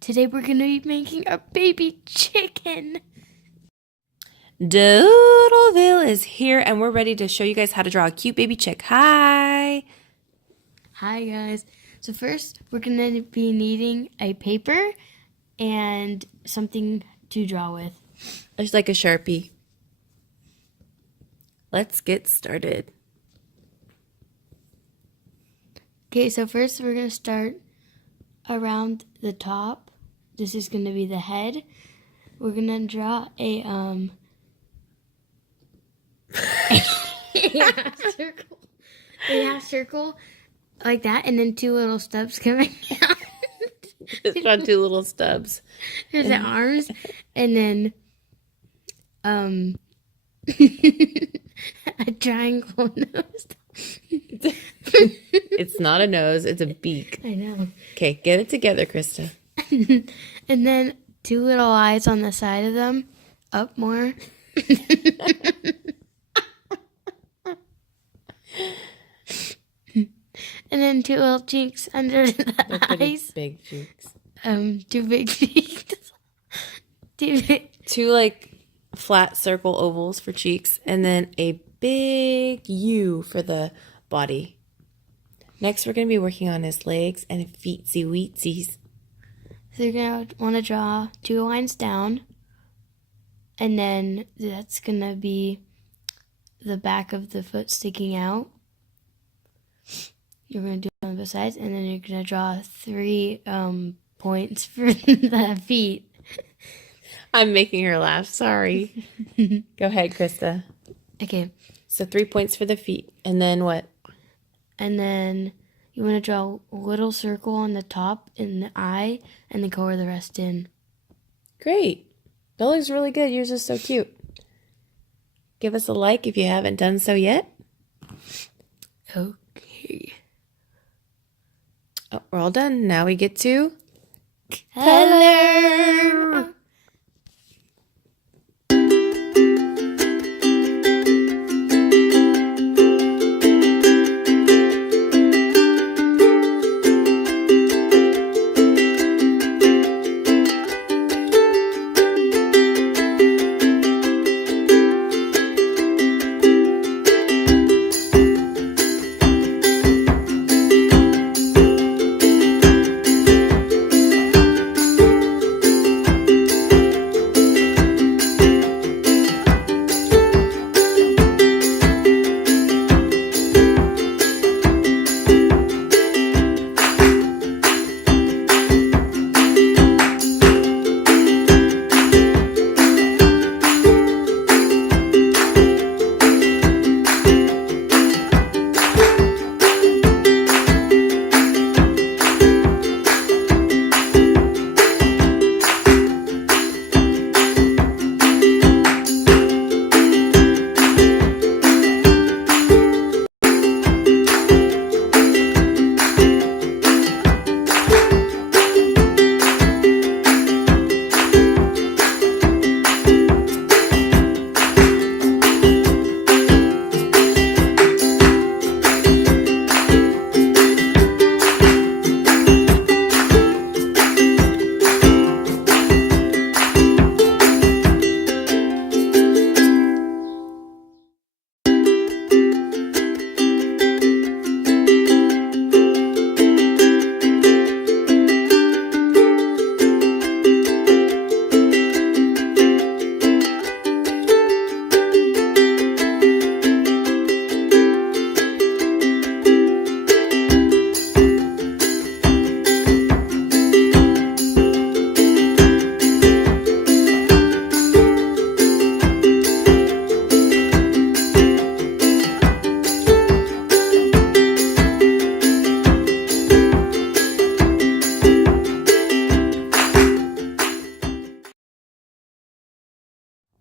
Today we're going to be making a baby chicken. Doodleville is here and we're ready to show you guys how to draw a cute baby chick. Hi! Hi guys. So first we're going to be needing a paper and something to draw with. It's like a Sharpie. Let's get started. Okay, so first we're going to start around the top. This is going to be the head. We're going to draw a half circle like that, and then two little stubs coming out. Just draw two little stubs. Here's the arms, and then a triangle nose. It's not a nose, it's a beak. I know. Okay, get it together, Krista. And then two little eyes on the side of them. Up more. And then two little cheeks under the eyes. Big cheeks. Two big cheeks. Two like flat circle ovals for cheeks, and then a big U for the body. Next, we're going to be working on his legs and feetsy weetsies. So you're going to want to draw two lines down, and then that's going to be the back of the foot sticking out. You're going to do it on both sides, and then you're going to draw 3 points for the feet. I'm making her laugh, sorry. Go ahead, Krista. Okay. So 3 points for the feet, and then what? And then you want to draw a little circle on the top in the eye, and then color the rest in. Great. That looks really good. Yours is so cute. Give us a like if you haven't done so yet. Okay. Oh, we're all done. Now we get to Color!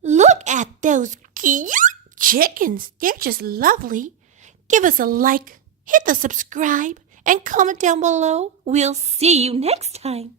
Look at those cute chickens. They're just lovely. Give us a like, hit the subscribe, and comment down below. We'll see you next time.